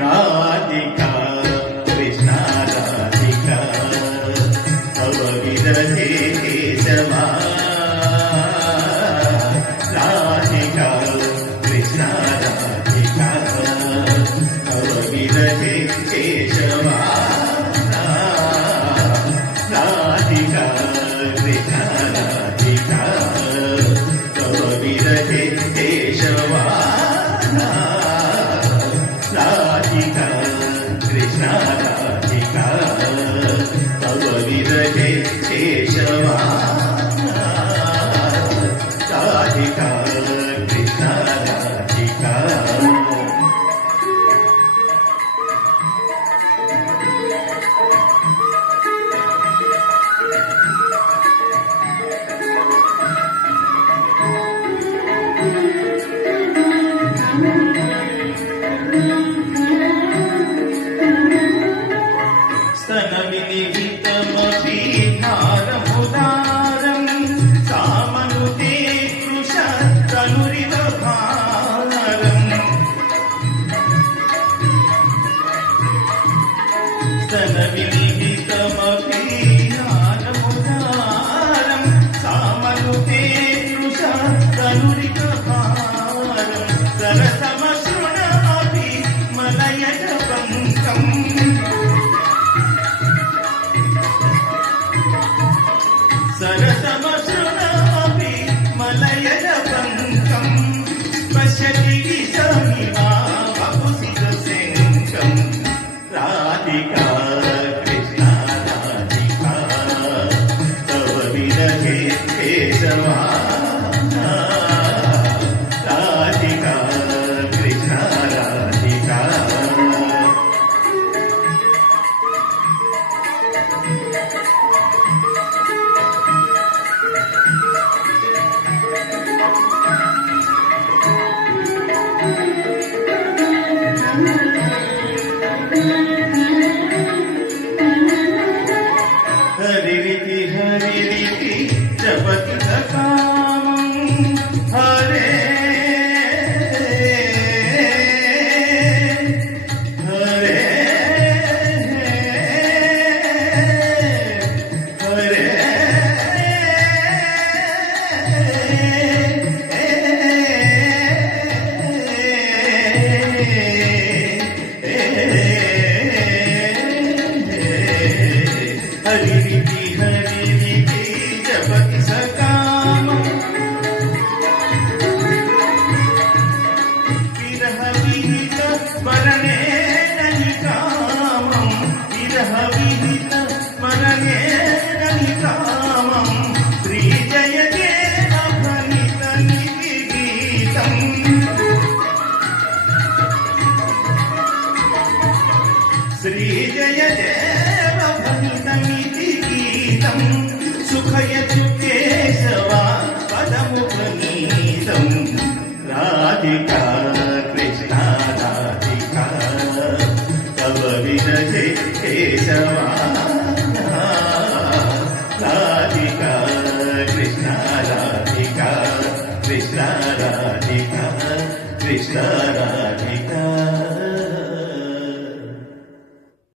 राधिका कृष्णा राधिका अवविरहे केशवा राधिका कृष्णा राधिका अवविरहे केशवा राधिका कृष्णा राधिका अवविरहे केशवा राधिका कृष्णा राधिका तव विरहे केशवा राधिका कृष्णा राधिका स्तनविनिहितमपि भारमुदारं सामनुते कृशतनुरिव भारम् स्तनविनिहितमपि भारमुदारं सामनुते कृशतनुरिव भारम् सरसमशृणमपि मलयजपङ्कम् सरसमशृणमपि मलयजपङ्कम् पश्यति विषमिवा वपुसितशङ्कम् राधिका कृष्णा राधिका तव विरहे केशवा राधिका कृष्णा राधिका हरिरिति हरिरिति जपति सकामं हरे हरे हरे हरिरिति हरिरिति जपति सकामं विरहविहित स्मरणेन निकामं विरहविहित स्मरणेन निकामं श्रीजयदेव भणितनिधि गीतम् श्रीजयदेव भणितनिधि गीतम् सुखयतु केशवा पदमुपनीतम् राधिका कृष्णा राधिका तव विरहे केशवा राधिका कृष्णा राधिका कृष्णा राधिका कृष्णा